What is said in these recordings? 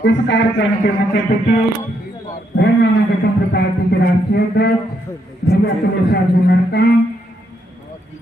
इस कार्यक्रम के मुख्य अतिथि हरियाणा गणतंत्र पार्टी के राष्ट्रीय अध्यक्ष भैया तुलसा जी मरकाम,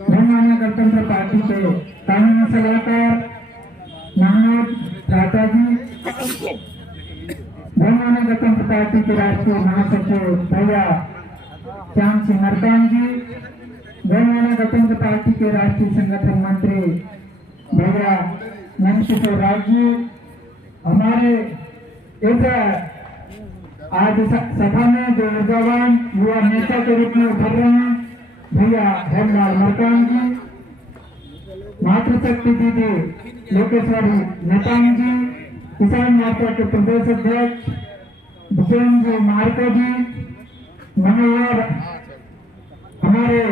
हरियाणा गणतंत्र पार्टी के कानूनी सलाहकार महमूद राठा जी, हरियाणा गणतंत्र पार्टी के राष्ट्रीय महासचिव भैया श्याम सिंह मरकाम जी, हरियाणा गणतंत्र पार्टी के राष्ट्रीय संगठन मंत्री भैया नंदकिशोर राव जी, हमारे इस आज सभा में जो ऊर्जावान युवा नेता के रूप में उभर रहे हैं भैया हेमलाल मरकाम जी, मातृशक्ति दीदी लोकेश्वरी नेतांग जी, किसान मोर्चा के प्रदेश अध्यक्ष भूपेन्द्र जी मार्को जी, मनोहर हमारे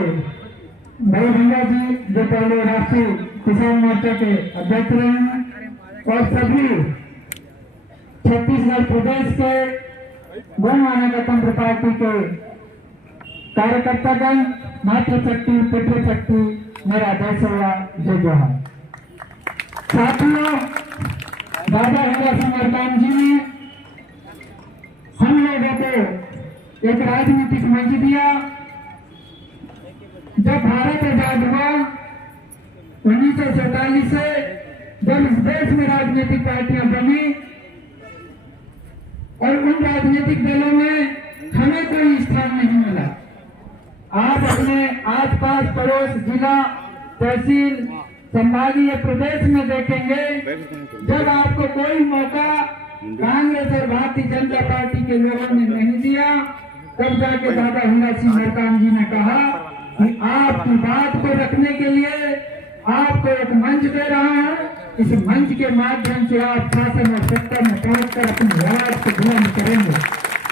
बड़े भैया जी जो पहले राष्ट्रीय किसान मोर्चा के अध्यक्ष रहे हैं, और सभी छत्तीसगढ़ प्रदेश के गणमान्य गणतंत्र पार्टी के कार्यकर्तागण, मातृशक्ति पितृशक्ति मेरा देश हुआ जय जोहार। साथियों, दादा हीरा सिंह मरकाम जी ने हम लोगों को एक राजनीतिक मंच दिया। जब भारत आजाद हुआ 1947 से, जब इस देश में राजनीतिक पार्टियां बनी और उन राजनीतिक दलों में हमें कोई स्थान नहीं मिला। आप अपने आसपास पड़ोस जिला, तहसील, संभागीय प्रदेश में देखेंगे, जब आपको कोई मौका कांग्रेस और भारतीय जनता पार्टी के लोगों ने नहीं दिया, तब जाके दादा हीरा सिंह मरकाम जी ने कहा कि आपकी बात को रखने के लिए आपको एक मंच दे रहा है। इस मंच के माध्यम से आप शासन और सत्ता में पहुंचकर अपनी आवाज को बुलंद करेंगे।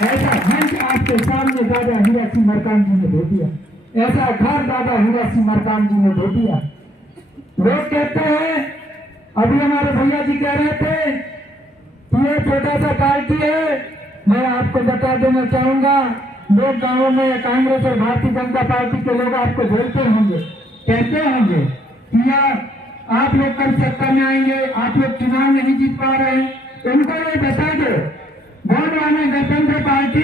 ऐसा मंच आपके सामने दादा हीरा सिंह मरकाम जी ने दे दिया, ऐसा घर दादा हीरा सिंह मरकाम जी ने दे दिया। लोग कहते हैं, अभी हमारे भैया जी कह रहे थे कि ये छोटा सा पार्टी है। मैं आपको बता देना चाहूंगा, लोग गांवों में कांग्रेस और भारतीय जनता पार्टी के लोग आपको बोलते होंगे, कहते होंगे कि आप लोग कल सत्ता में आएंगे, आप लोग चुनाव नहीं जीत पा रहे हैं। उनको ये बता दो, गणमान्य गणतंत्र पार्टी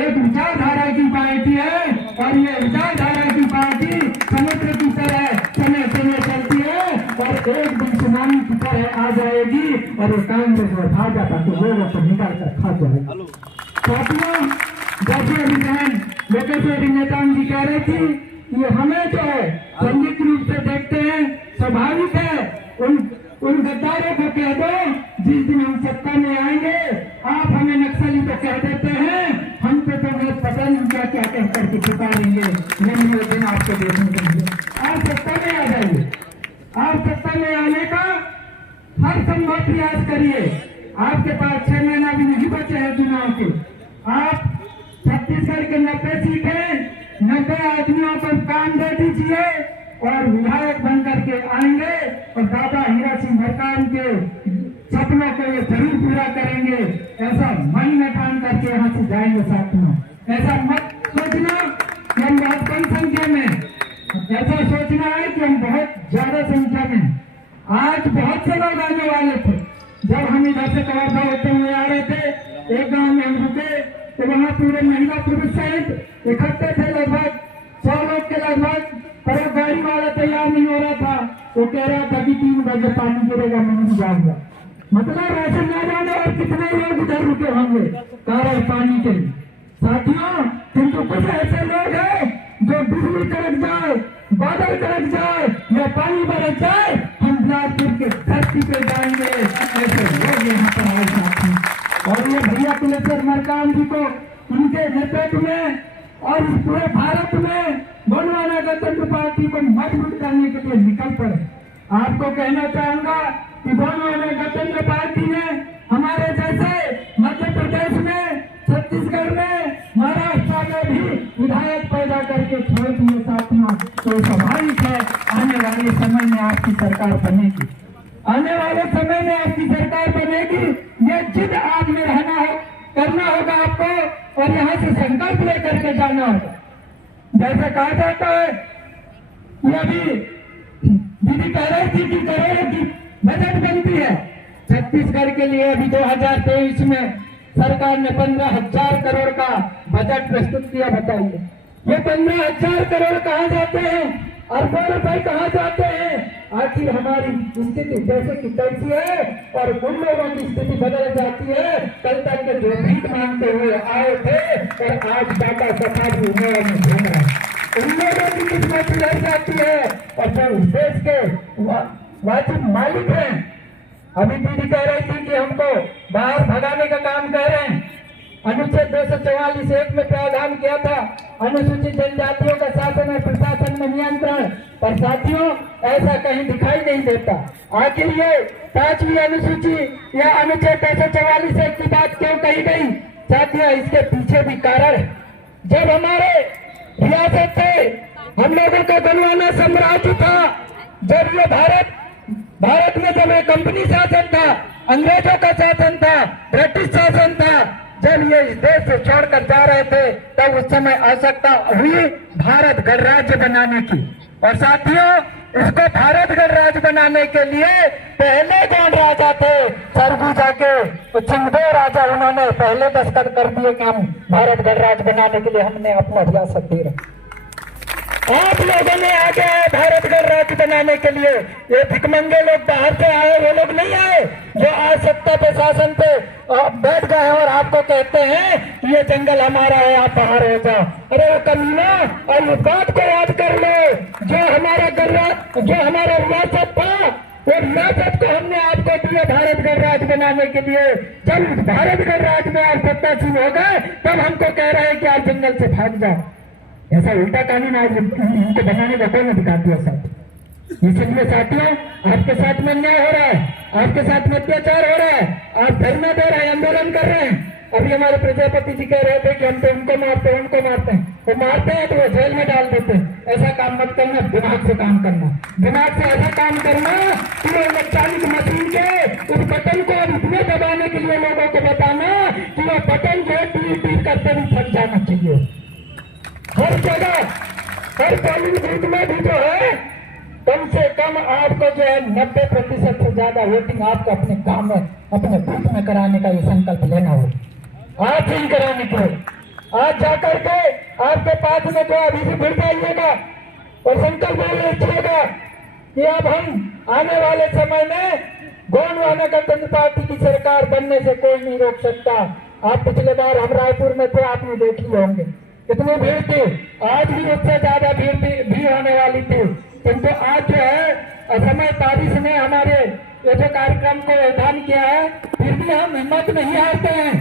एक विचारधारा की पार्टी है, और ये विचारधारा की पार्टी समुद्र की तरह समय समय चलती है और एक दिन सुनामी की तरह आ जाएगी और ये कांग्रेस और भाजपा के लोगों को निकाल कर खा जाएगी। साथियों, जैसे अभी बहन लोकेश्वरी नेतांग जी कह रही थी, ये हमें जो है संयुक्त रूप से देखते हैं, स्वाभाविक है। उन गद्दारों को कह दो, जिस दिन हम सत्ता में आएंगे आप हमें नक्सली तो कह देते हैं, हम पे तो बहुत पता नहीं क्या क्या कह करके पुकारेंगे, लेकिन वो दिन आपको देखने को मिले। आप सत्ता में आ जाइए, आप सत्ता में आने का हर संभव प्रयास करिए। आपके पास 6 महीना भी नहीं बचे हैं चुनाव के। आप छत्तीसगढ़ के 90 सीटें 90 आदमियों को काम दे दीजिए और विधायक बन करके आएंगे और दादा हीरा सिंह मरकाम के सपनों को ये जरूर पूरा करेंगे। ऐसा मन में ठान करके यहाँ से जाएंगे। साथियों, ऐसा मत सोचना कि हम बहुत कम संख्या में, ऐसा सोचना है कि हम बहुत ज्यादा संख्या में। आज बहुत से लोग आने वाले थे। जब हम इधर से कवर्धा होते हुए आ रहे थे, एक गांव में हम रुके तो वहाँ पूरे महिला पुरुष सहित इकट्ठे थे, लगभग 100 लोग के लगभग। पर वो गाड़ी वाला तैयार नहीं हो रहा था, वो कह रहा था कि 3 बजे पानी गिरेगा, मैं नहीं जाऊंगा। मतलब ऐसे न जाने और कितने लोग इधर रुके होंगे कारण पानी के लिए। साथियों, किंतु कुछ ऐसे लोग हैं जो बिजली कड़क जाए, बादल कड़क जाए या पानी बरस जाए, हम बिलासपुर के धरती पे जाएंगे। ऐसे लोग यहाँ पर आए साथी। और ये भैया तुलसी मरकाम जी को उनके नेतृत्व में और इस पूरे भारत में गणमान्य गणतंत्र पार्टी को मजबूत करने के लिए निकल पड़े। आपको कहना चाहूंगा कि गणमान्य गणतंत्र पार्टी ने हमारे जैसे मध्य प्रदेश में, छत्तीसगढ़ में, महाराष्ट्र में भी विधायक पैदा करके छोड़ दिए। साथियों, तो स्वाभाविक है आने वाले समय में आपकी सरकार बनेगी, आने वाले समय में आपकी सरकार बनेगी। ये जिद आप में रहना है, करना होगा आपको और यहाँ से संकल्प लेकर के जाना होगा। जैसे कहा जाता है कि अभी दीदी कह रही थी कि करोड़ों की बजट बनती है, छत्तीसगढ़ के लिए अभी 2023 में सरकार ने 15,000 करोड़ का बजट प्रस्तुत किया। बताइए ये 15,000 करोड़ कहाँ जाते हैं, अरबों रुपए कहाँ जाते हैं? आखिर हमारी स्थिति जैसे कि कैसी है और उन लोगों की स्थिति बदल जाती है। कल तक के जो भीख मांगते हुए आए थे और आज टाटा सफारी में घूम रहे हैं, उन लोगों की किस्मत सुधर जाती है। और जो इस देश के वाजिब मालिक हैं, अभी दीदी कह रही थी कि हमको बाहर भगाने का काम कर रहे हैं। अनुच्छेद 244(1) में प्रावधान किया था अनुसूचित जनजातियों का शासन और प्रशासन में नियंत्रण, पर साथियों ऐसा कहीं दिखाई नहीं देता। आखिर ये 5वीं अनुसूची या अनुच्छेद 244(1) की बात क्यों कही गई? साथियों इसके पीछे भी कारण है। जब हमारे रियासत थे, हम लोगों का गणवाना साम्राज्य था, जब ये भारत में जब ये कंपनी शासन था, अंग्रेजों का शासन था, ब्रिटिश शासन था, जब ये इस देश से छोड़कर जा रहे थे तब उस समय आवश्यकता हुई भारत गणराज्य बनाने की। और साथियों इसको भारत गणराज्य बनाने के लिए पहले कौन राजा थे? सरगुजा के सिंहदेव राजा, उन्होंने पहले दस्तखत कर दिए कि हम भारत गणराज्य बनाने के लिए हमने अपना रियासत दे रहे। आप लोगों ने आगे आए भारत गणराज्य बनाने के लिए। ये भिकमंगे लोग बाहर से आए, वो लोग नहीं आए जो आज सत्ता पे शासन पे बैठ गए और आपको कहते हैं कि ये जंगल हमारा है, आप बाहर हो जाओ। अरे वो कमीना, और इस बात को याद कर लो, जो हमारा रियासत था, वो रियासत को हमने आपको दिया भारत गणराज्य बनाने के लिए। जब भारत गणराज्य में आप सत्तासीन हो गए तब हमको कह रहे हैं कि आप जंगल से भाग जाओ। ऐसा उल्टा कानून आज इनको बनाने का कोई अधिकार दिया साथ। इसलिए साथियों आपके साथ में अन्याय हो रहा है, आपके साथ में अत्याचार हो रहा है, आप धरना दे रहे हैं, आंदोलन कर रहे हैं। अभी हमारे प्रजापति जी कह रहे थे कि हम तो उनको मारते हैं, उनको मारते हैं। वो मारते हैं तो वो जेल में डाल देते हैं। ऐसा काम मत करना, दिमाग से काम करना, दिमाग से ऐसा काम करना कि वो इलेक्ट्रॉनिक मशीन के उस बटन को अब इतने दबाने के लिए लोगों को बताना कि वो बटन जो है टीर करते भी फट जाना चाहिए। हर जगह, हर पोलिंग बूथ में भी जो है कम से कम आपको जो है 90% से ज्यादा वोटिंग आपको अपने गांव में, अपने बूथ में कराने का ये संकल्प लेना हो। आज ही कराने को आज जाकर के आपके पास में जो अभी से फिर जाइएगा और संकल्प लीजिएगा कि अब हम आने वाले समय में गोंडवाना गणतंत्र पार्टी की सरकार बनने से कोई नहीं रोक सकता। आप पिछले बार हम रायपुर में थे, आपने देख लिए होंगे कितनी भीड़ थी। आज भी उससे ज्यादा भीड़ होने वाली थी, किंतु आज जो है समय बारिश ने हमारे ये जो कार्यक्रम को ऐलान किया है, फिर भी हम हिम्मत नहीं हारते हैं।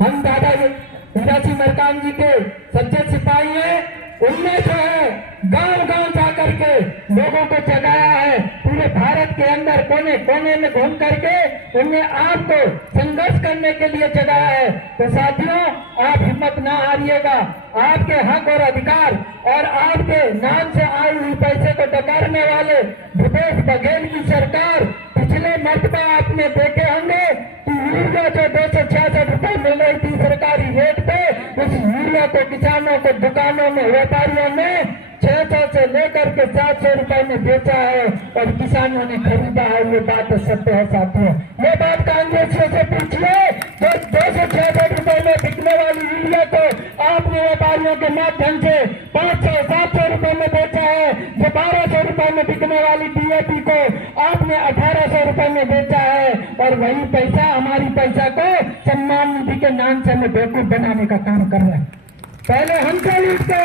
हम दादा हीरा सिंह मरकाम जी के सच्चे सिपाही हैं। उनने जो है गांव गांव जाकर के लोगों को जगाया है, पूरे भारत के अंदर कोने कोने में घूम करके उनने आपको संघर्ष करने के लिए जगाया है। तो साथियों आप हिम्मत ना हारिएगा। आपके हक और अधिकार और आपके नाम से आई हुई पैसे को डकारने वाले भूपेश बघेल की सरकार, पिछले मरतबा आपने देखे होंगे कि यूरिया जो 266 रुपए मिल रही थी सरकारी रेट पे, उस यूरिया को किसानों को, दुकानों में, व्यापारियों ने 600 से लेकर के 700 रुपए में बेचा है और किसानों ने खरीदा है। ये बात सत्य है साथियों। ये बात कांग्रेसियों से पूछिए, जो 266 रुपए में बिकने वाली यूरिया को आपने व्यापारियों के माध्यम से 500-700 रुपए में बेचा है। जो 1200 रुपए में बिकने वाली DAP को आपने 1800 रुपए में बेचा है। और वही पैसा, हमारी पैसा को सम्मान निधि के नाम से हमें बेवकूफ बनाने का काम कर रहे हैं। पहले हमसे लूटते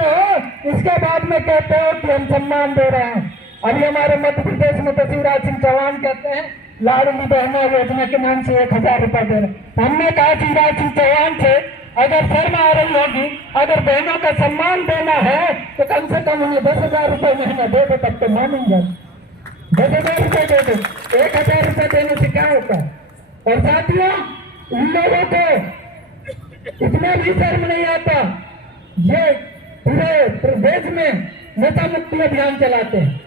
हो, इसके बाद में कहते हो कि हम सम्मान दे रहे हैं। अभी हमारे मध्य प्रदेश में तो शिवराज सिंह चौहान कहते हैं लाडली बहना योजना के नाम से 1000 रुपए दे रहे। हमने कहा शिवराज सिंह चौहान से अगर शर्म आ रही होगी, अगर बहनों का सम्मान देना है तो कम से कम उन्हें 10,000 रुपए महीना दे दो, तब तो मानेंगे। 10,000 रुपए दे दो, 1,000 रुपए देने से क्या होता है? और साथियों इन लोगों को इतना भी शर्म नहीं आता। ये पूरे प्रदेश में नशा मुक्ति अभियान चलाते हैं।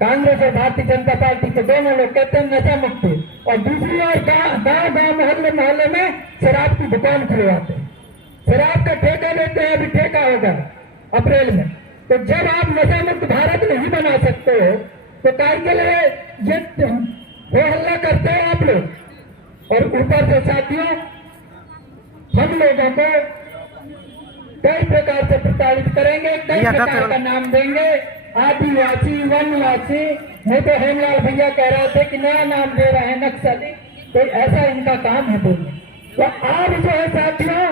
कांग्रेस और भारतीय जनता पार्टी के दोनों लोग कहते हैं नशा मुक्ति, और दूसरी ओर गाँव मोहल्ले में शराब की दुकान खुलवाते हैं, शराब का ठेका देते हैं। अभी ठेका होगा अप्रैल में। तो जब आप नशा मुक्त भारत नहीं बना सकते हो तो काय के लिए ये वो हल्ला करते हैं आप लोग। और ऊपर से साथियों हम लोगों को कई प्रकार से प्रताड़ित करेंगे, कई प्रकार का नाम देंगे, आदिवासी, वनवासी। नहीं तो हेमलाल भैया कह रहे थे कि नया नाम दे रहे हैं नक्सली, तो ऐसा इनका काम है बोलने। तो आप जो है साथियों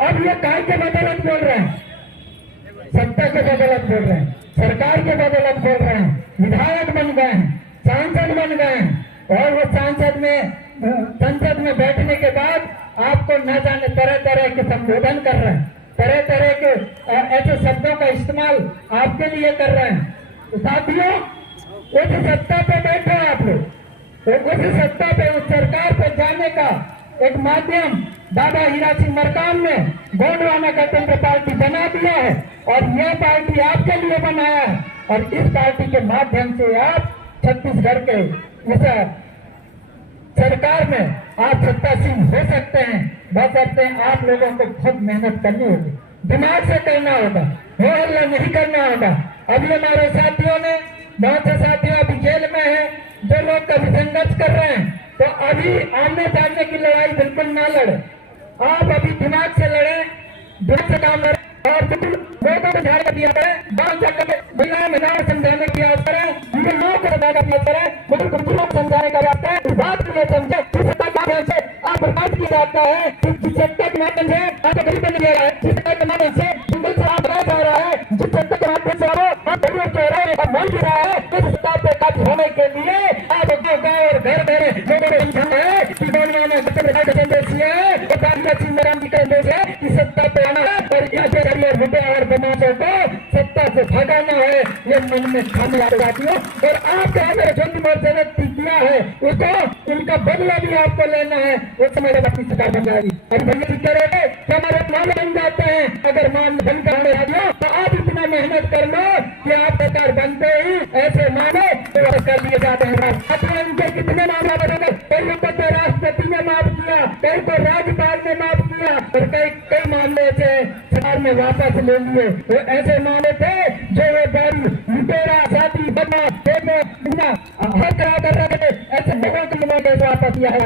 अब ये काय के बदौलत बोल रहे हैं, सत्ता के बदौलत बोल रहे हैं, सरकार के बदौलत बोल रहे हैं, विधायक बन गए हैं, सांसद बन गए हैं, और वो संसद में बैठने के बाद आपको न जाने तरह तरह के संबोधन कर रहे हैं, तरह तरह के ऐसे शब्दों का इस्तेमाल आपके लिए कर रहे हैं। तो साथियों उस सत्ता पे बैठे आप लोग, तो उस सत्ता पे, उस सरकार पे जाने का एक माध्यम दादा हीरा सिंह मरकाम ने गोंडवाना गणतंत्र पार्टी बना दिया है, और यह पार्टी आपके लिए बनाया है। और इस पार्टी के माध्यम से आप छत्तीसगढ़ के उस सरकार में आप सत्तासीन हो सकते हैं। बशर्ते आप लोगों को बहुत मेहनत करनी होगी, दिमाग से करना होगा, हो हल्ला नहीं करना होगा। अभी हमारे साथियों ने, बहुत से साथियों अभी जेल में है, जो लोग कभी संघर्ष कर रहे हैं, तो अभी आमने सामने की लड़ाई बिल्कुल ना लड़े, आप अभी दिमाग से लड़े, दिमाग से काम लड़े, और बिल्कुल लोगों को ध्यान दिया करें, महिलाओं समझाने की बात करें, लोगों को बताने की बात करें, कुछ लोग समझाने का बात है, इस बात को समझे आप बर्बाद किया जाता है, जिस सत्ता के माध्यम से आपको गरीब बन गया है, जिस सत्ता के माध्यम से जिंदगी से आप जा रहा है, जिस सत्ता के माध्यम से आप गरीब कह रहे हैं और मान रहा है, इस सत्ता पे काबू होने के लिए आप गाँव और घर घर लोगों को समझाना है कि गोंडवाना गणतंत्र संदेश है, सत्ता पे आना है और रुपये और बमाशों को सत्ता से भगाना है, ये मन में खाने साथियों। और आपके हमारे जो मोर्चा ने किया है उसको, उनका बदला भी आपको लेना है, उस समय अपनी सरकार बन जाएगी। और भैया कह रहे थे कि हमारे मान बन जाते हैं, अगर मान बन कर साथियों तो आप इतना मेहनत कर लो कि आप सरकार बनते ही ऐसे माने तो कर लिए जाते हैं। साथियों इनके कितने मामला बनेंगे, कई को तो राष्ट्रपति ने माफ किया, कई को राज्यपाल ने माफ किया, और कई मामले से सरकार में वापस ले लिए। तो ऐसे मामले थे जो वे दारू, लुटेरा, साथी, बदमाश, हर तरह कर रहे थे, ऐसे लोगों के लिए वापस किया है।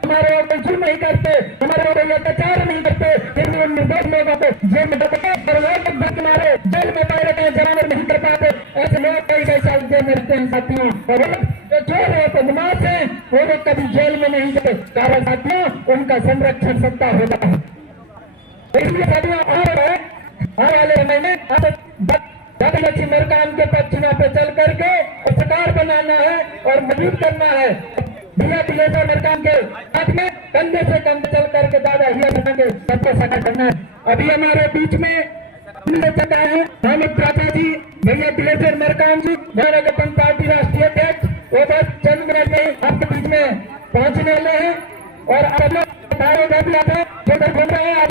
हमारे और कोई नहीं करते, हमारे और कोई अत्याचार नहीं करते, फिर भी उन निर्दोष लोगों को जेल में डकते और लोग भक्त मारे जेल में पड़े रहते हैं, जमानत नहीं कर पाते। ऐसे लोग कई साल जेल में रहते हैं साथियों, और जो चोर है बदमाश है वो लोग कभी जेल में नहीं जाते, कारण साथियों उनका संरक्षण सत्ता होता है। इसलिए साथियों आने वाले समय में दादा लक्ष्मी मरकाम के पद चुनाव पे चल करके सरकार बनाना है और मजबूत करना है। भैया दिलेश्वर मरकाम के साथ में कंधे से कंधे चल करके दादा हीरा सिंह के सबको साकार करना है। अभी हमारे बीच में है मोहम्मद प्राचा जी, भैया दिलेश्वर मरकाम जी, गणतंत्र पार्टी राष्ट्रीय अध्यक्ष, वो बस चंद मिनट में आपके बीच में पहुंचने वाले हैं। और आप लोग जो घूम रहे हैं आप